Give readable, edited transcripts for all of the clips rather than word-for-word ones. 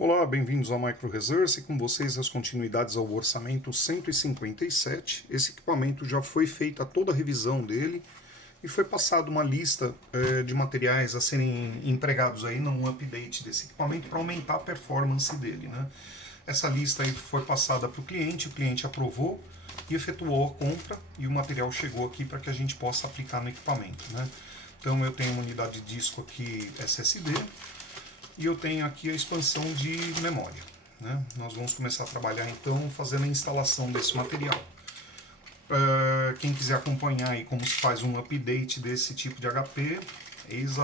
Olá, bem-vindos ao Micro Resource, com vocês as continuidades ao orçamento 157. Esse equipamento já foi feita toda a revisão dele e foi passada uma lista de materiais a serem empregados aí num update desse equipamento para aumentar a performance dele, né? Essa lista aí foi passada para o cliente aprovou e efetuou a compra e o material chegou aqui para que a gente possa aplicar no equipamento, né? Então eu tenho uma unidade de disco aqui SSD, e eu tenho aqui a expansão de memória, né? Nós vamos começar a trabalhar então fazendo a instalação desse material. Quem quiser acompanhar aí como se faz um update desse tipo de HP, eis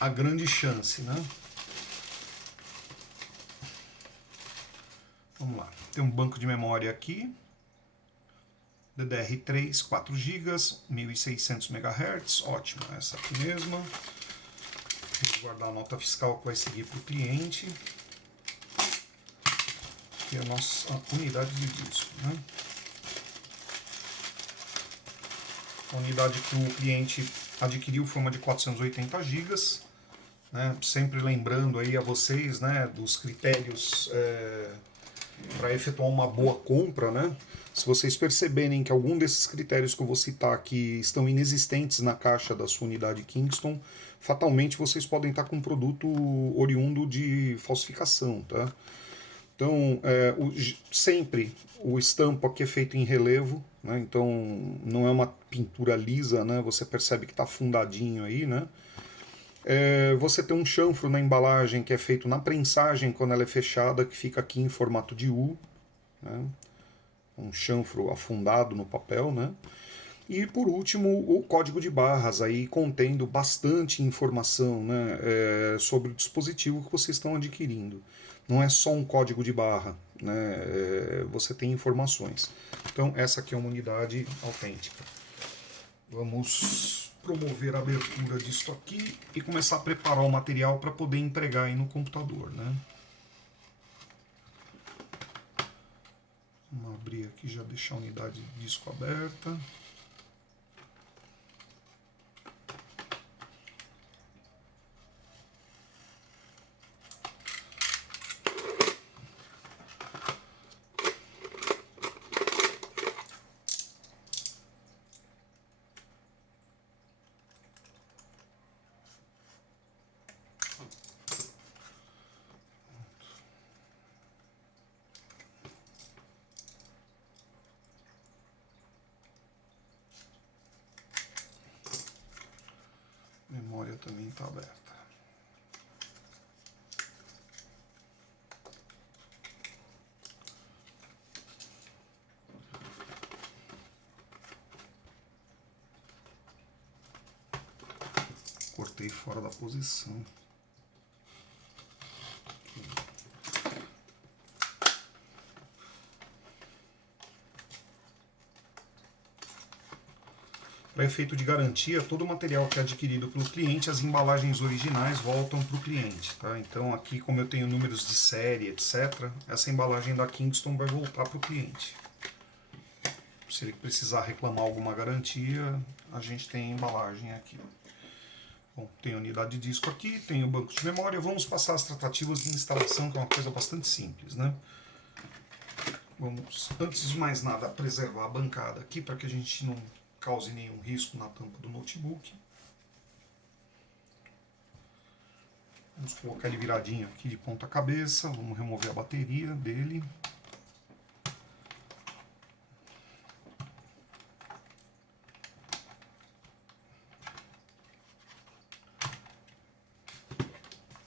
a grande chance, né? Vamos lá, tem um banco de memória aqui, DDR3, 4 GB, 1600 MHz, ótimo, essa aqui mesmo. Vou guardar a nota fiscal que vai seguir para o cliente. Aqui é a nossa unidade de disco, né? A unidade que o cliente adquiriu foi uma de 480 GB, né? Sempre lembrando aí a vocês, né, dos critérios para efetuar uma boa compra, né? Se vocês perceberem que algum desses critérios que eu vou citar aqui estão inexistentes na caixa da sua unidade Kingston, fatalmente vocês podem estar com um produto oriundo de falsificação, tá? Então, sempre o estampo aqui é feito em relevo, né? Então não é uma pintura lisa, né? Você percebe que está afundadinho aí, né? Você tem um chanfro na embalagem que é feito na prensagem quando ela é fechada, que fica aqui em formato de U, né? Um chanfro afundado no papel, né? E por último, o código de barras aí contendo bastante informação, né, sobre o dispositivo que vocês estão adquirindo. Não é só um código de barra, né, você tem informações. Então essa aqui é uma unidade autêntica. Vamos promover a abertura disso aqui e começar a preparar o material para poder empregar aí no computador, né? Vamos abrir aqui e já deixar a unidade de disco aberta. A memória também está aberta. Cortei fora da posição. Para efeito de garantia, todo o material que é adquirido pelo cliente, as embalagens originais voltam para o cliente. Tá? Então aqui, como eu tenho números de série, etc., essa embalagem da Kingston vai voltar para o cliente. Se ele precisar reclamar alguma garantia, a gente tem a embalagem aqui. Bom, tem a unidade de disco aqui, tem o banco de memória. Vamos passar as tratativas de instalação, que é uma coisa bastante simples, né? Vamos, antes de mais nada, preservar a bancada aqui para que a gente não cause nenhum risco na tampa do notebook. Vamos colocar ele viradinho aqui de ponta cabeça. Vamos remover a bateria dele.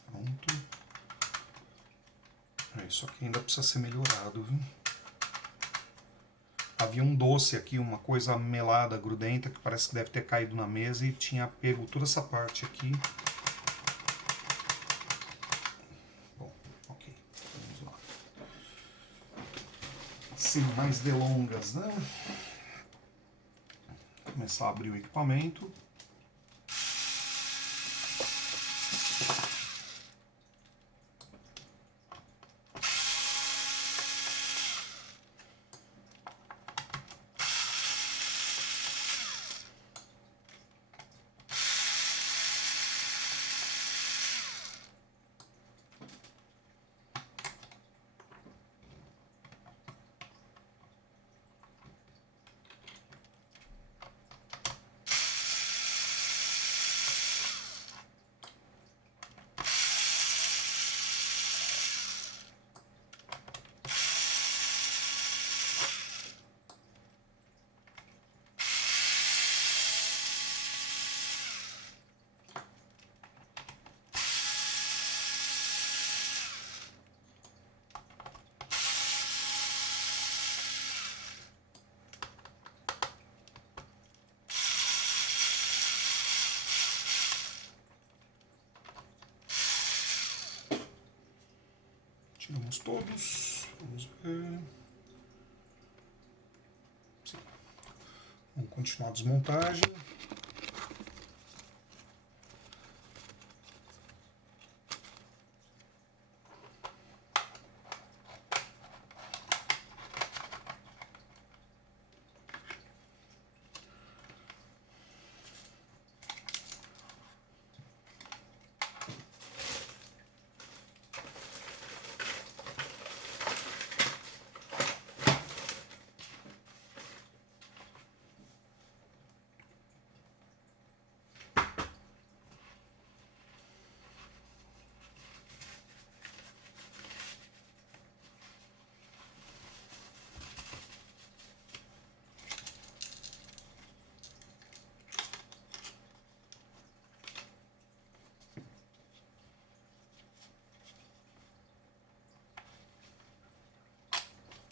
Pronto. Isso aqui ainda precisa ser melhorado, viu? Havia um doce aqui, uma coisa melada, grudenta, que parece que deve ter caído na mesa e tinha pego toda essa parte aqui. Bom, ok, vamos lá. Sem mais delongas, né? Começar a abrir o equipamento. Tiramos todos. Vamos ver. Sim. Vamos continuar a desmontagem.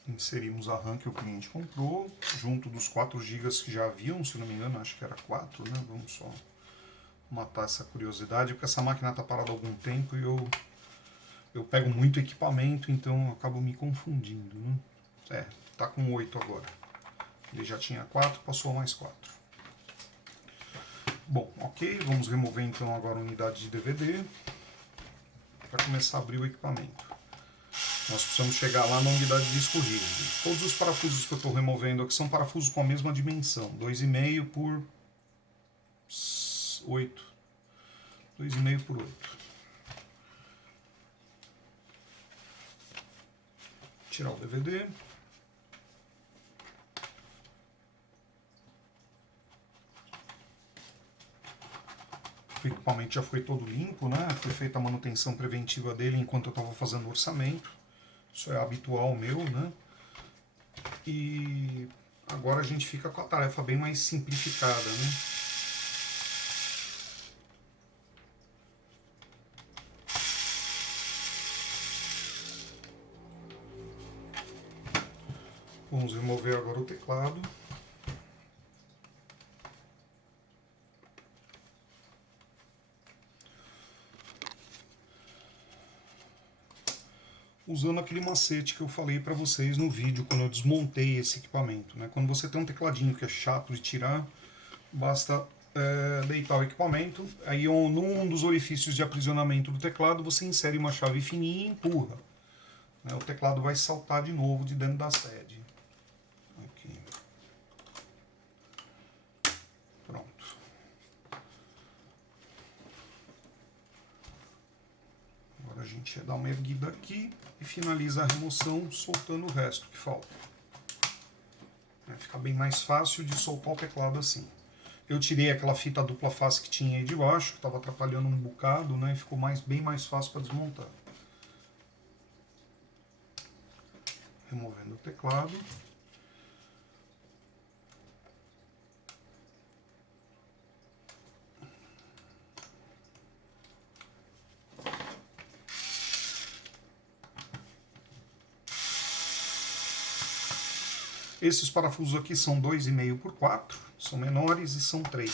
Inserimos a RAM que o cliente comprou, junto dos 4 GB que já haviam, se não me engano, acho que era 4, né? Vamos só matar essa curiosidade, porque essa máquina está parada há algum tempo e eu pego muito equipamento, então eu acabo me confundindo, né? É, tá com 8 agora. Ele já tinha 4, passou mais 4. Bom, ok, vamos remover então agora a unidade de DVD para começar a abrir o equipamento. Nós precisamos chegar lá na unidade de disco rígido. Todos os parafusos que eu estou removendo aqui são parafusos com a mesma dimensão, 2,5 por 8. 2,5 por 8. Tirar o DVD. O equipamento já foi todo limpo, né? Foi feita a manutenção preventiva dele enquanto eu estava fazendo o orçamento. Isso é habitual meu, né? E agora a gente fica com a tarefa bem mais simplificada, né? Vamos remover agora o teclado. Usando aquele macete que eu falei para vocês no vídeo quando eu desmontei esse equipamento, né? Quando você tem um tecladinho que é chato de tirar, basta deitar o equipamento, aí num dos orifícios de aprisionamento do teclado você insere uma chave fininha e empurra, né? O teclado vai saltar de novo de dentro da sede. Aqui. Pronto. Agora a gente dá uma erguida aqui e finaliza a remoção soltando o resto que falta. Fica bem mais fácil de soltar o teclado assim. Eu tirei aquela fita dupla face que tinha aí de baixo, que estava atrapalhando um bocado, né? E ficou bem mais fácil para desmontar. Removendo o teclado. Esses parafusos aqui são 2,5 por 4, são menores e são 3.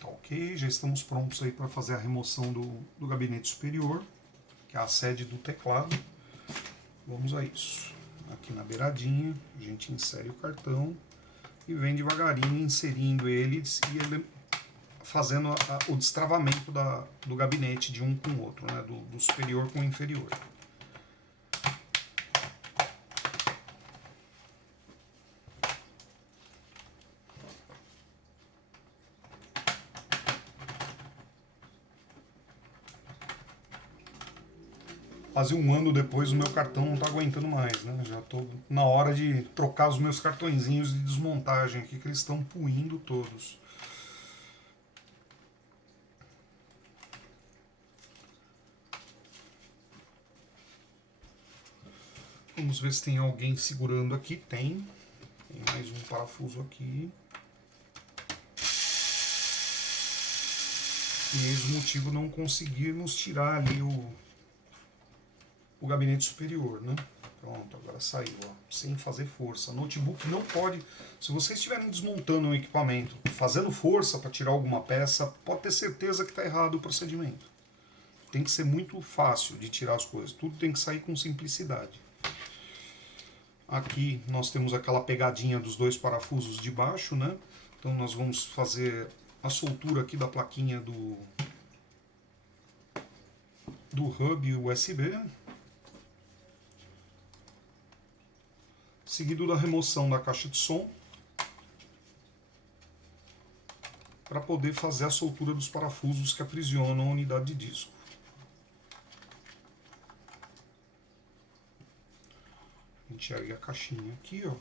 Tá ok, já estamos prontos aí para fazer a remoção do gabinete superior, que é a sede do teclado. Vamos a isso. Aqui na beiradinha, a gente insere o cartão e vem devagarinho inserindo ele fazendo o destravamento do gabinete de um com o outro, né? do superior com o inferior. Quase um ano depois o meu cartão não está aguentando mais, né? Já estou na hora de trocar os meus cartõezinhos de desmontagem aqui, que eles estão puindo todos. Vamos ver se tem alguém segurando aqui. Tem mais um parafuso aqui. E eis o motivo não conseguirmos tirar ali o gabinete superior, né? Pronto, agora saiu, ó, sem fazer força. Notebook não pode, se vocês estiverem desmontando um equipamento, fazendo força para tirar alguma peça, pode ter certeza que está errado o procedimento. Tem que ser muito fácil de tirar as coisas, tudo tem que sair com simplicidade. Aqui nós temos aquela pegadinha dos dois parafusos de baixo, né? Então nós vamos fazer a soltura aqui da plaquinha do hub USB. Seguido da remoção da caixa de som. Para poder fazer a soltura dos parafusos que aprisionam a unidade de disco. A gente ergue a caixinha aqui, ó,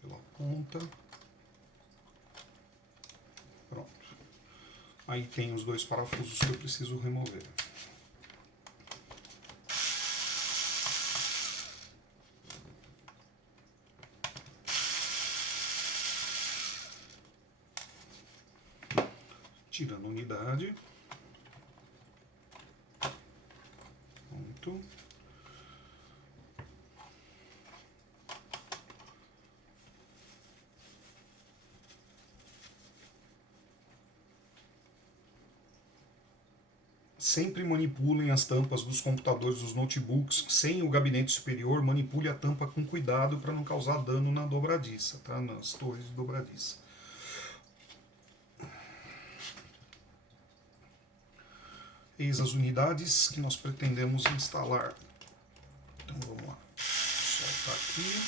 pela ponta. Pronto. Aí tem os dois parafusos que eu preciso remover. Tirando a unidade. Pronto. Sempre manipulem as tampas dos computadores, dos notebooks, sem o gabinete superior, manipule a tampa com cuidado para não causar dano na dobradiça, tá? Nas torres de dobradiça. Eis as unidades que nós pretendemos instalar. Então vamos lá. Solta aqui.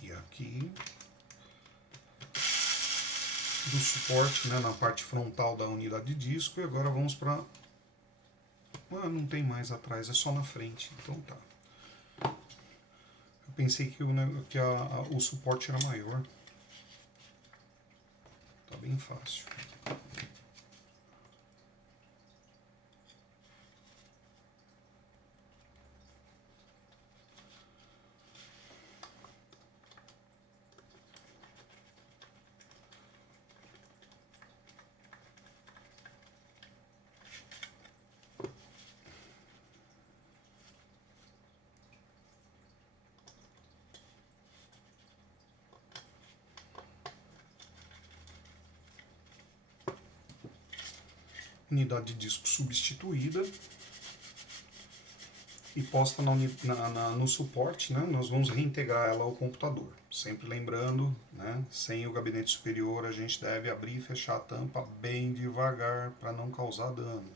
E aqui. Do suporte, né, na parte frontal da unidade de disco. E agora vamos para... Ah, não tem mais atrás, é só na frente. Então tá. Eu pensei que o suporte era maior. Tá bem fácil. Unidade de disco substituída e posta no suporte, né? Nós vamos reintegrar ela ao computador. Sempre lembrando, né? Sem o gabinete superior a gente deve abrir e fechar a tampa bem devagar para não causar dano.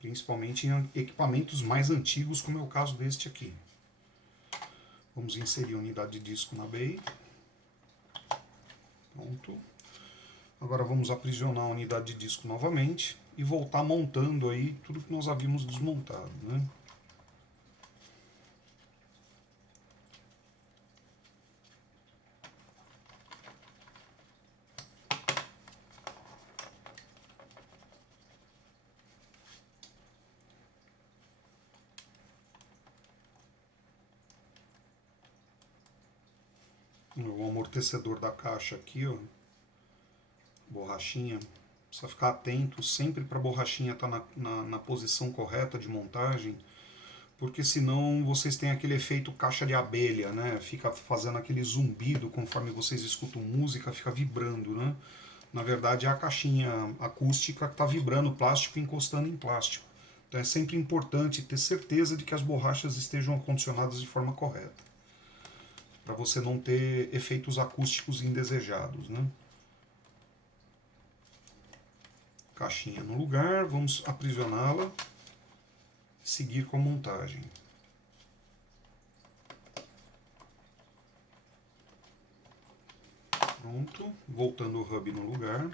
Principalmente em equipamentos mais antigos, como é o caso deste aqui. Vamos inserir a unidade de disco na bay. Pronto. Agora vamos aprisionar a unidade de disco novamente e voltar montando aí tudo que nós havíamos desmontado, né? O amortecedor da caixa aqui, ó, borrachinha, precisa ficar atento sempre para a borrachinha estar na posição correta de montagem, porque senão vocês têm aquele efeito caixa de abelha, né? Fica fazendo aquele zumbido conforme vocês escutam música, fica vibrando, né? Na verdade é a caixinha acústica que está vibrando plástico encostando em plástico. Então é sempre importante ter certeza de que as borrachas estejam acondicionadas de forma correta, para você não ter efeitos acústicos indesejados, né? Caixinha no lugar, vamos aprisioná-la e seguir com a montagem. Pronto, voltando o hub no lugar.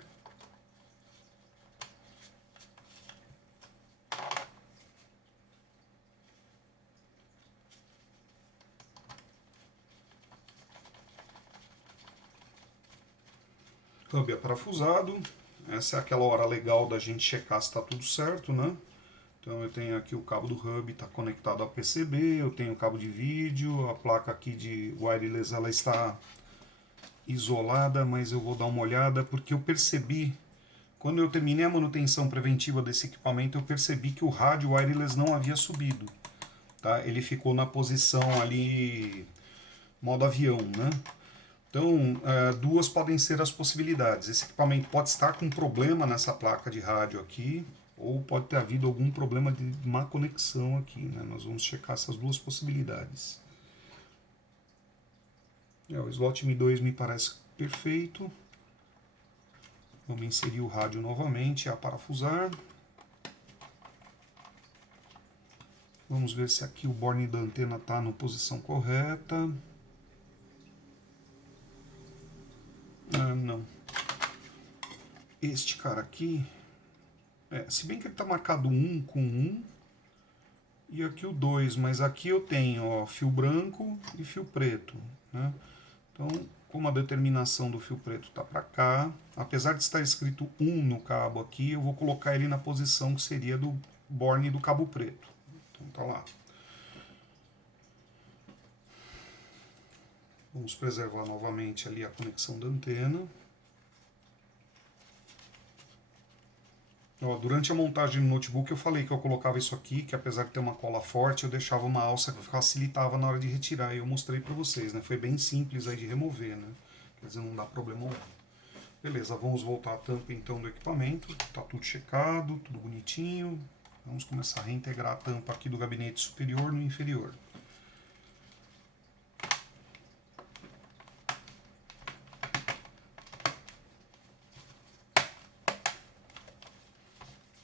Hub aparafusado. Essa é aquela hora legal da gente checar se está tudo certo, né? Então eu tenho aqui o cabo do hub, está conectado ao PCB, eu tenho o cabo de vídeo, a placa aqui de wireless ela está isolada, mas eu vou dar uma olhada porque eu percebi Quando eu terminei a manutenção preventiva desse equipamento, eu percebi que o rádio wireless não havia subido. Tá? Ele ficou na posição ali, modo avião, né? Então, duas podem ser as possibilidades. Esse equipamento pode estar com problema nessa placa de rádio aqui, ou pode ter havido algum problema de má conexão aqui, né? Nós vamos checar essas duas possibilidades. O slot M2 me parece perfeito. Vamos inserir o rádio novamente, aparafusar. Vamos ver se aqui o borne da antena está na posição correta. Não. Este cara aqui, se bem que ele está marcado 1 com 1, e aqui o 2, mas aqui eu tenho fio branco e fio preto, né? Então, como a determinação do fio preto está para cá, apesar de estar escrito 1 no cabo aqui, eu vou colocar ele na posição que seria do borne do cabo preto. Então tá lá. Vamos preservar novamente ali a conexão da antena. Durante a montagem no notebook eu falei que eu colocava isso aqui, que apesar de ter uma cola forte, eu deixava uma alça que facilitava na hora de retirar. E eu mostrei para vocês, né? Foi bem simples aí de remover, né? Quer dizer, não dá problema algum. Beleza, vamos voltar à tampa então do equipamento. Tá tudo checado, tudo bonitinho. Vamos começar a reintegrar a tampa aqui do gabinete superior no inferior.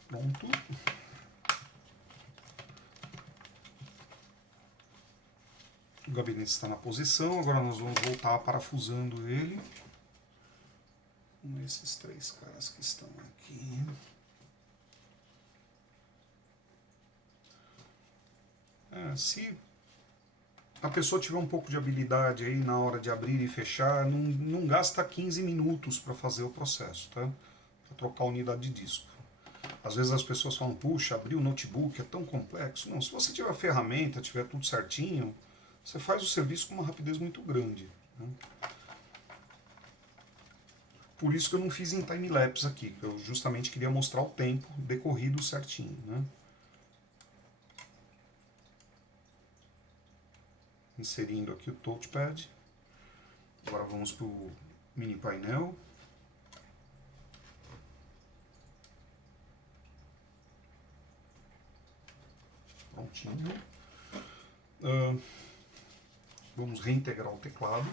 Pronto. O gabinete está na posição, agora nós vamos voltar parafusando ele. Com esses três caras que estão aqui. Se a pessoa tiver um pouco de habilidade aí na hora de abrir e fechar, não gasta 15 minutos para fazer o processo, tá? Para trocar a unidade de disco. Às vezes as pessoas falam, puxa, abrir o notebook é tão complexo. Não, se você tiver a ferramenta, tiver tudo certinho, você faz o serviço com uma rapidez muito grande, né? Por isso que eu não fiz em time-lapse aqui, que eu justamente queria mostrar o tempo decorrido certinho, né? Inserindo aqui o touchpad. Agora vamos para o mini painel. Prontinho. Vamos reintegrar o teclado.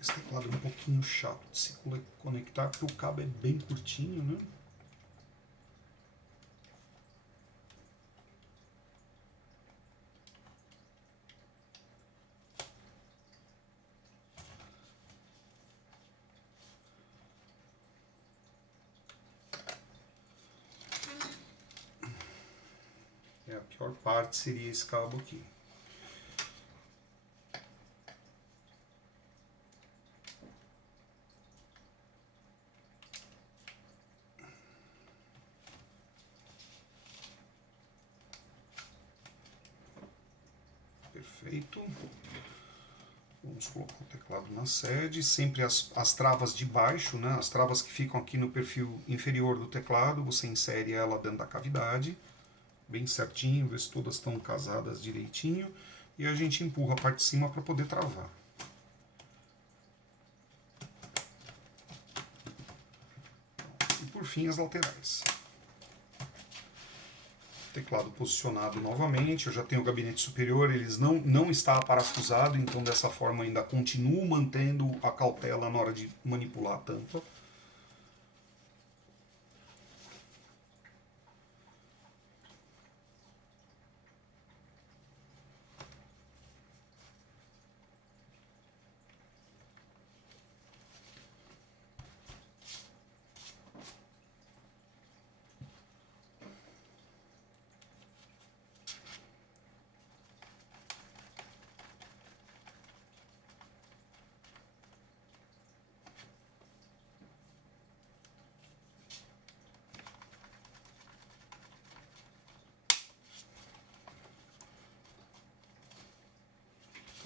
Esse teclado é um pouquinho chato de se conectar, porque o cabo é bem curtinho, né? A pior parte seria esse cabo aqui. Perfeito. Vamos colocar o teclado na sede, sempre as travas de baixo, né? As travas que ficam aqui no perfil inferior do teclado, você insere ela dentro da cavidade, bem certinho, vê se todas estão casadas direitinho, e a gente empurra a parte de cima para poder travar. E por fim as laterais. Teclado posicionado novamente, eu já tenho o gabinete superior, eles não está parafusado, então dessa forma ainda continuo mantendo a cautela na hora de manipular a tampa.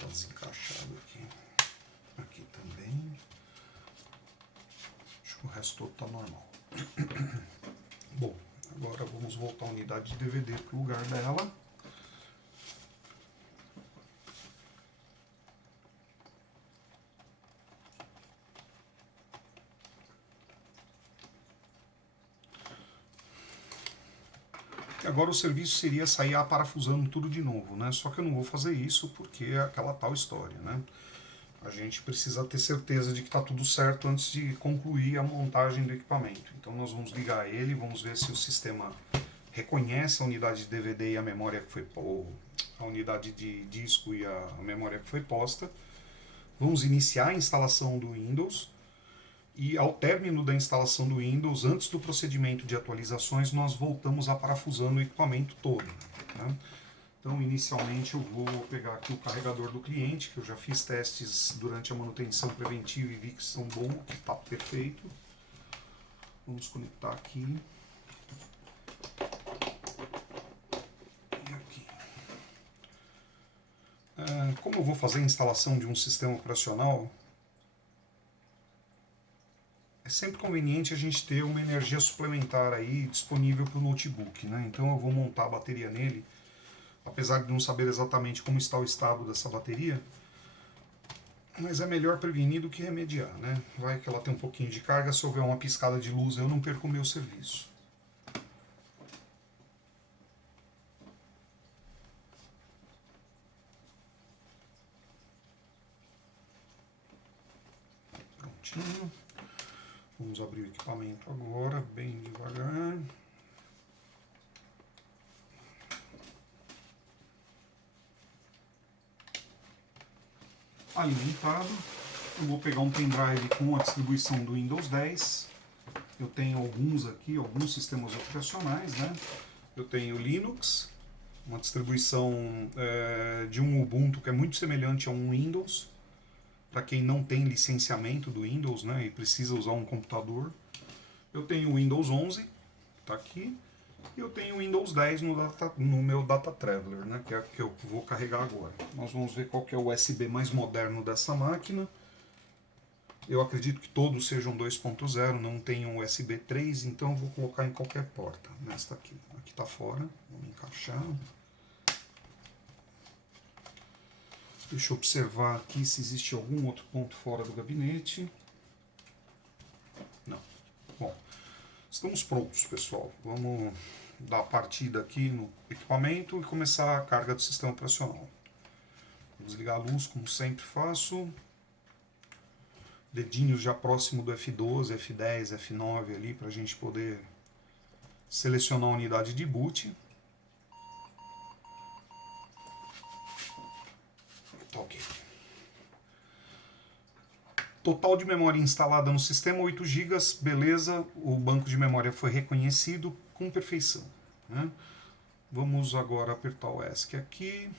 Desencaixado aqui. também. Acho que o resto todo tá normal. Bom, agora vamos voltar a unidade de DVD para o lugar dela. Agora o serviço seria sair aparafusando tudo de novo, né? Só que eu não vou fazer isso porque é aquela tal história, né? A gente precisa ter certeza de que está tudo certo antes de concluir a montagem do equipamento. Então nós vamos ligar ele, vamos ver se o sistema reconhece a unidade de DVD e a memória que foi a unidade de disco e a memória que foi posta. Vamos iniciar a instalação do Windows. E ao término da instalação do Windows, antes do procedimento de atualizações, nós voltamos a parafusando o equipamento todo. Né? Então, inicialmente, eu vou pegar aqui o carregador do cliente, que eu já fiz testes durante a manutenção preventiva e vi que são bons, que está perfeito. Vamos conectar aqui. E aqui. Como eu vou fazer a instalação de um sistema operacional, é sempre conveniente a gente ter uma energia suplementar aí disponível para o notebook, né? Então eu vou montar a bateria nele, apesar de não saber exatamente como está o estado dessa bateria, mas é melhor prevenir do que remediar, né? Vai que ela tem um pouquinho de carga, se houver uma piscada de luz eu não perco o meu serviço. Prontinho. Vamos abrir o equipamento agora, bem devagar. Alimentado. Eu vou pegar um pendrive com a distribuição do Windows 10. Eu tenho alguns aqui, alguns sistemas operacionais, né? Eu tenho Linux, uma distribuição de um Ubuntu que é muito semelhante a um Windows. Para quem não tem licenciamento do Windows, né, e precisa usar um computador. Eu tenho o Windows 11, está aqui, e eu tenho o Windows 10 no meu Data Traveler, né, que é o que eu vou carregar agora. Nós vamos ver qual que é o USB mais moderno dessa máquina. Eu acredito que todos sejam 2.0, não tenham USB 3, então eu vou colocar em qualquer porta. Nesta aqui. Aqui está fora, vamos encaixar. Deixa eu observar aqui se existe algum outro ponto fora do gabinete. Não. Bom, estamos prontos, pessoal. Vamos dar partida aqui no equipamento e começar a carga do sistema operacional. Vou desligar a luz, como sempre faço. Dedinhos já próximo do F12, F10, F9 ali, para a gente poder selecionar a unidade de boot. Ok. Total de memória instalada no sistema 8 GB, beleza, o banco de memória foi reconhecido com perfeição. Né? Vamos agora apertar o ESC aqui.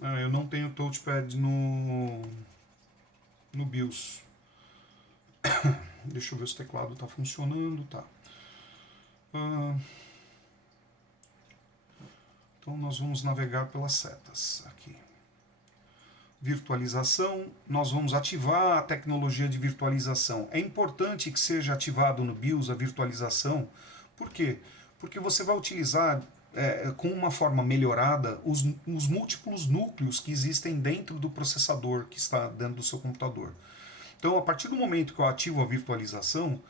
Eu não tenho touchpad no BIOS. Deixa eu ver se o teclado está funcionando. Tá. Então nós vamos navegar pelas setas aqui. Virtualização, nós vamos ativar a tecnologia de virtualização. É importante que seja ativado no BIOS a virtualização. Por quê? Porque você vai utilizar com uma forma melhorada os múltiplos núcleos que existem dentro do processador que está dentro do seu computador. Então, a partir do momento que eu ativo a virtualização,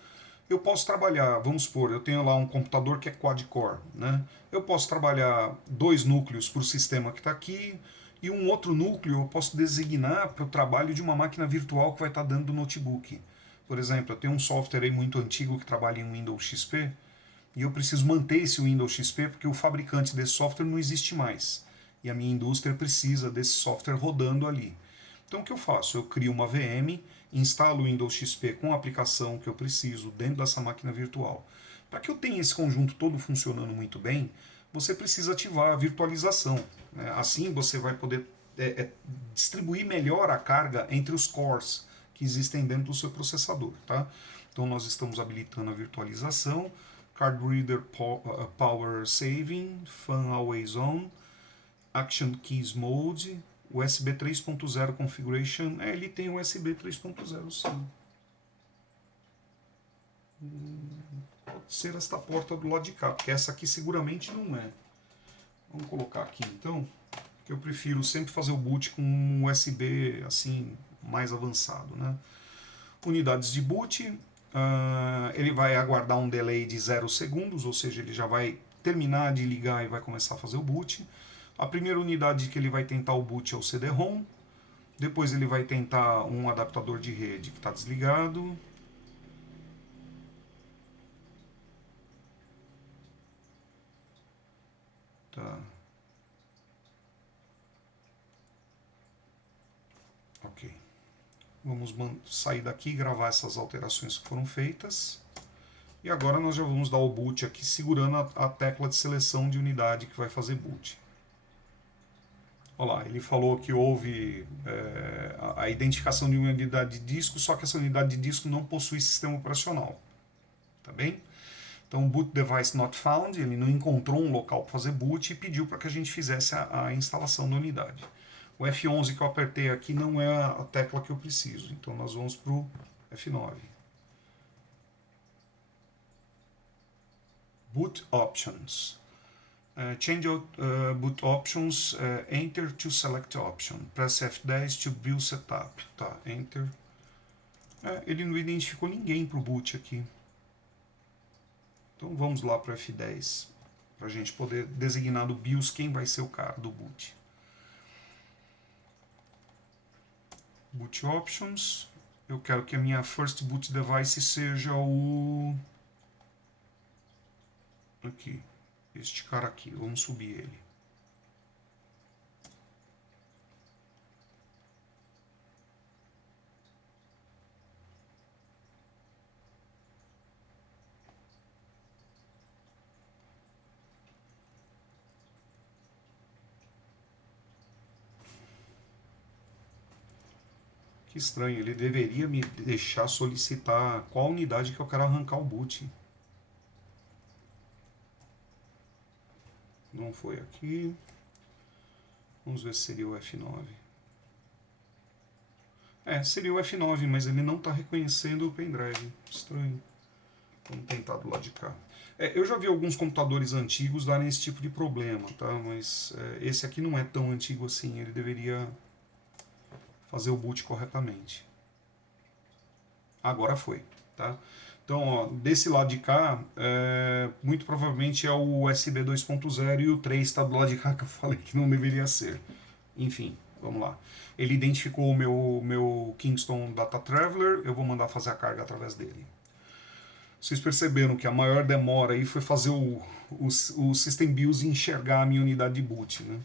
eu posso trabalhar, vamos supor, eu tenho lá um computador que é quad-core, né? Eu posso trabalhar 2 núcleos para o sistema que está aqui, e um outro núcleo eu posso designar para o trabalho de uma máquina virtual que vai estar dentro do notebook. Por exemplo, eu tenho um software aí muito antigo que trabalha em Windows XP, e eu preciso manter esse Windows XP porque o fabricante desse software não existe mais. E a minha indústria precisa desse software rodando ali. Então o que eu faço? Eu crio uma VM, instalo o Windows XP com a aplicação que eu preciso dentro dessa máquina virtual. Para que eu tenha esse conjunto todo funcionando muito bem, você precisa ativar a virtualização. Né? Assim você vai poder distribuir melhor a carga entre os cores que existem dentro do seu processador. Tá? Então nós estamos habilitando a virtualização, Card Reader Power Saving, Fan Always On, Action Keys Mode, USB 3.0 Configuration. Ele tem USB 3.0 sim. Pode ser esta porta do lado de cá, porque essa aqui seguramente não é. Vamos colocar aqui então, que eu prefiro sempre fazer o boot com um USB assim mais avançado, né? Unidades de boot, ele vai aguardar um delay de 0 segundos, ou seja, ele já vai terminar de ligar e vai começar a fazer o boot. A primeira unidade que ele vai tentar o boot é o CD-ROM, depois ele vai tentar um adaptador de rede que está desligado. Tá. Ok. Vamos sair daqui e gravar essas alterações que foram feitas. E agora nós já vamos dar o boot aqui segurando a tecla de seleção de unidade que vai fazer boot. Olha lá, ele falou que houve a identificação de uma unidade de disco, só que essa unidade de disco não possui sistema operacional. Tá bem? Então, boot device not found, ele não encontrou um local para fazer boot e pediu para que a gente fizesse a instalação da unidade. O F11 que eu apertei aqui não é a tecla que eu preciso, então nós vamos para o F9. Boot Options. Change boot options, enter to select option. Press F10 to build setup. Tá, enter. Ele não identificou ninguém para o boot aqui. Então vamos lá para o F10, para a gente poder designar no BIOS quem vai ser o cara do boot. Boot Options, eu quero que a minha First Boot Device seja o... aqui, este cara aqui, vamos subir ele. Que estranho, ele deveria me deixar solicitar qual unidade que eu quero arrancar o boot. Não foi aqui. Vamos ver se seria o F9. Seria o F9, mas ele não está reconhecendo o pendrive. Estranho. Vamos tentar do lado de cá. Eu já vi alguns computadores antigos darem esse tipo de problema, tá? Mas esse aqui não é tão antigo assim. Ele deveria fazer o boot corretamente. Agora foi, tá? Então, ó, desse lado de cá, muito provavelmente é o USB 2.0 e o 3 está do lado de cá que eu falei que não deveria ser. Enfim, vamos lá. Ele identificou o meu Kingston Data Traveler, eu vou mandar fazer a carga através dele. Vocês perceberam que a maior demora aí foi fazer o System BIOS enxergar a minha unidade de boot, né?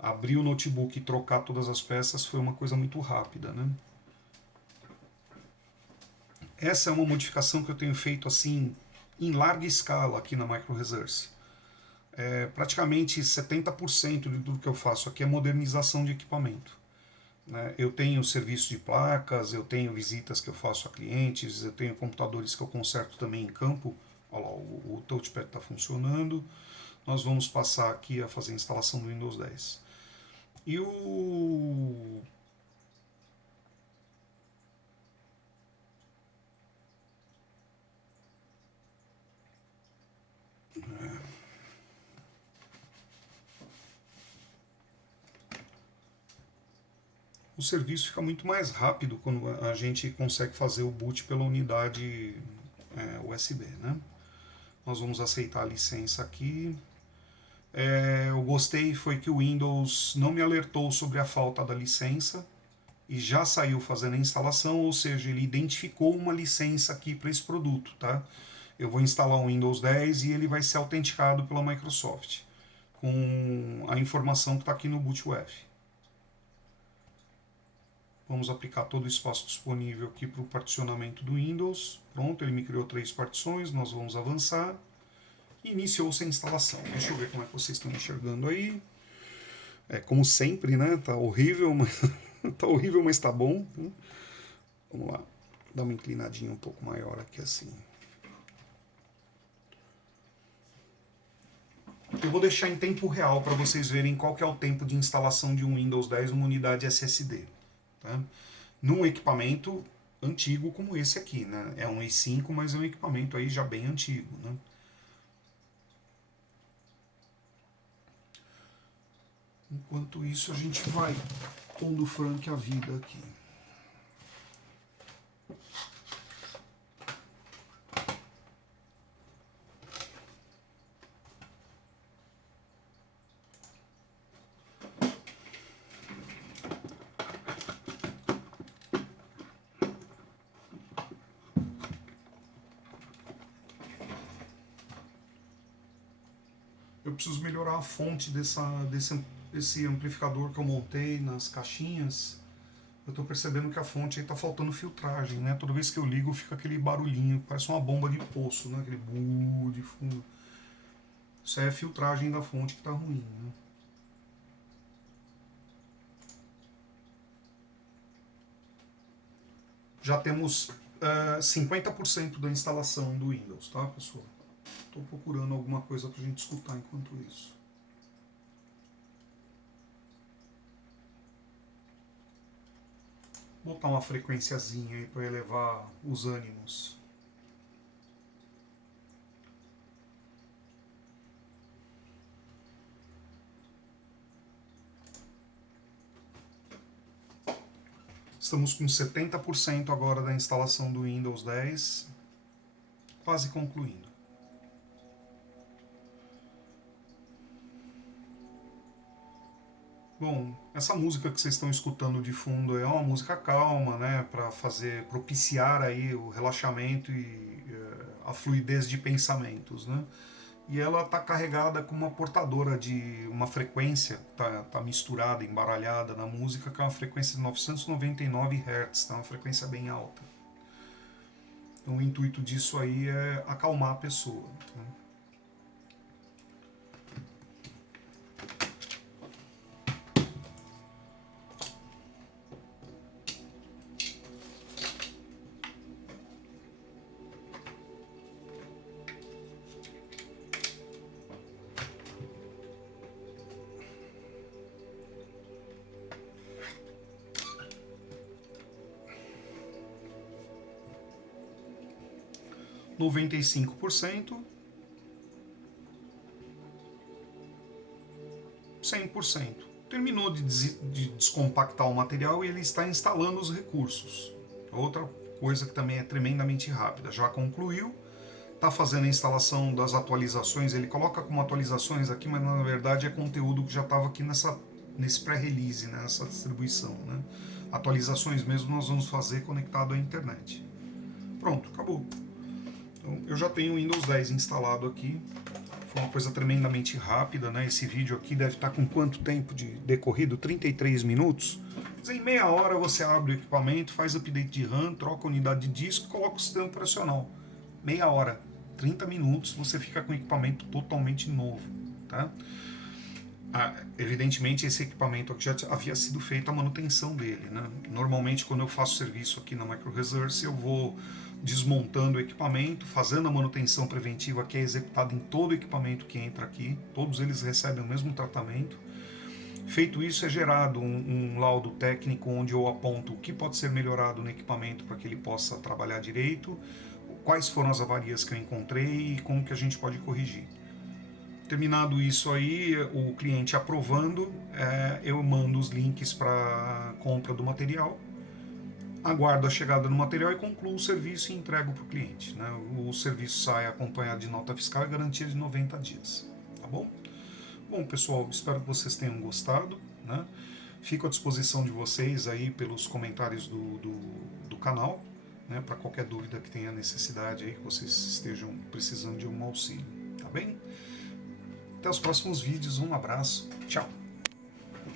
Abrir o notebook e trocar todas as peças foi uma coisa muito rápida, né? Essa é uma modificação que eu tenho feito assim em larga escala aqui na MicroResource. Praticamente 70% de tudo que eu faço aqui é modernização de equipamento. Né? Eu tenho serviço de placas, eu tenho visitas que eu faço a clientes, eu tenho computadores que eu conserto também em campo. Olha lá, o touchpad está funcionando. Nós vamos passar aqui a fazer a instalação do Windows 10. E o... o serviço fica muito mais rápido quando a gente consegue fazer o boot pela unidade USB, né? Nós vamos aceitar a licença aqui. Eu gostei foi que o Windows não me alertou sobre a falta da licença e já saiu fazendo a instalação, ou seja, ele identificou uma licença aqui para esse produto, tá? Eu vou instalar o Windows 10 e ele vai ser autenticado pela Microsoft com a informação que está aqui no bootUEFI. Vamos aplicar todo o espaço disponível aqui para o particionamento do Windows. Pronto, ele me criou 3 partições, nós vamos avançar. E iniciou-se a instalação. Deixa eu ver como é que vocês estão enxergando aí. Como sempre, né? Tá horrível, mas tá horrível, mas tá bom. Vamos lá, dar uma inclinadinha um pouco maior aqui assim. Eu vou deixar em tempo real para vocês verem qual que é o tempo de instalação de um Windows 10 numa unidade SSD. Tá? Num equipamento antigo como esse aqui, né? É um i5, mas é um equipamento aí já bem antigo, né? Enquanto isso, a gente vai pondo o Frank a vida aqui. Eu preciso melhorar a fonte desse amplificador que eu montei nas caixinhas. Eu estou percebendo que a fonte aí está faltando filtragem, né? Toda vez que eu ligo fica aquele barulhinho, parece uma bomba de poço, né? Aquele buh de fundo. Isso é a filtragem da fonte que está ruim, né? Já temos 50% da instalação do Windows, tá, pessoal? Estou procurando alguma coisa para a gente escutar enquanto isso. Vou botar uma frequenciazinha aí para elevar os ânimos. Estamos com 70% agora da instalação do Windows 10, quase concluindo. Bom, essa música que vocês estão escutando de fundo é uma música calma, né, para propiciar aí o relaxamento e a fluidez de pensamentos, né? E ela está carregada com uma portadora de uma frequência, tá misturada, embaralhada na música, que é uma frequência de 999 Hz, tá? Uma frequência bem alta. Então o intuito disso aí é acalmar a pessoa. Tá? 95%, 100%. Terminou de descompactar o material e ele está instalando os recursos. Outra coisa que também é tremendamente rápida. Já concluiu, está fazendo a instalação das atualizações. Ele coloca como atualizações aqui, mas na verdade é conteúdo que já estava aqui nesse pré-release, né, nessa distribuição. Né? Atualizações mesmo nós vamos fazer conectado à internet. Pronto, acabou. Então, eu já tenho o Windows 10 instalado aqui. Foi uma coisa tremendamente rápida, né? Esse vídeo aqui deve estar com quanto tempo de decorrido? 33 minutos. Mas em meia hora você abre o equipamento, faz update de RAM, troca a unidade de disco e coloca o sistema operacional. Meia hora, 30 minutos, você fica com o equipamento totalmente novo, tá? Evidentemente esse equipamento aqui já havia sido feita a manutenção dele, né? Normalmente quando eu faço serviço aqui na Micro Resource eu vou desmontando o equipamento, fazendo a manutenção preventiva que é executada em todo o equipamento que entra aqui, todos eles recebem o mesmo tratamento. Feito isso, é gerado um laudo técnico onde eu aponto o que pode ser melhorado no equipamento para que ele possa trabalhar direito, quais foram as avarias que eu encontrei e como que a gente pode corrigir. Terminado isso aí, o cliente aprovando, eu mando os links para compra do material, aguardo a chegada do material e concluo o serviço e entrego para o cliente. Né? O serviço sai acompanhado de nota fiscal e garantia de 90 dias. Tá bom? Bom, pessoal, espero que vocês tenham gostado. Né? Fico à disposição de vocês aí pelos comentários do canal, né? Para qualquer dúvida que tenha necessidade aí, que vocês estejam precisando de um auxílio. Tá bem? Até os próximos vídeos, um abraço, tchau!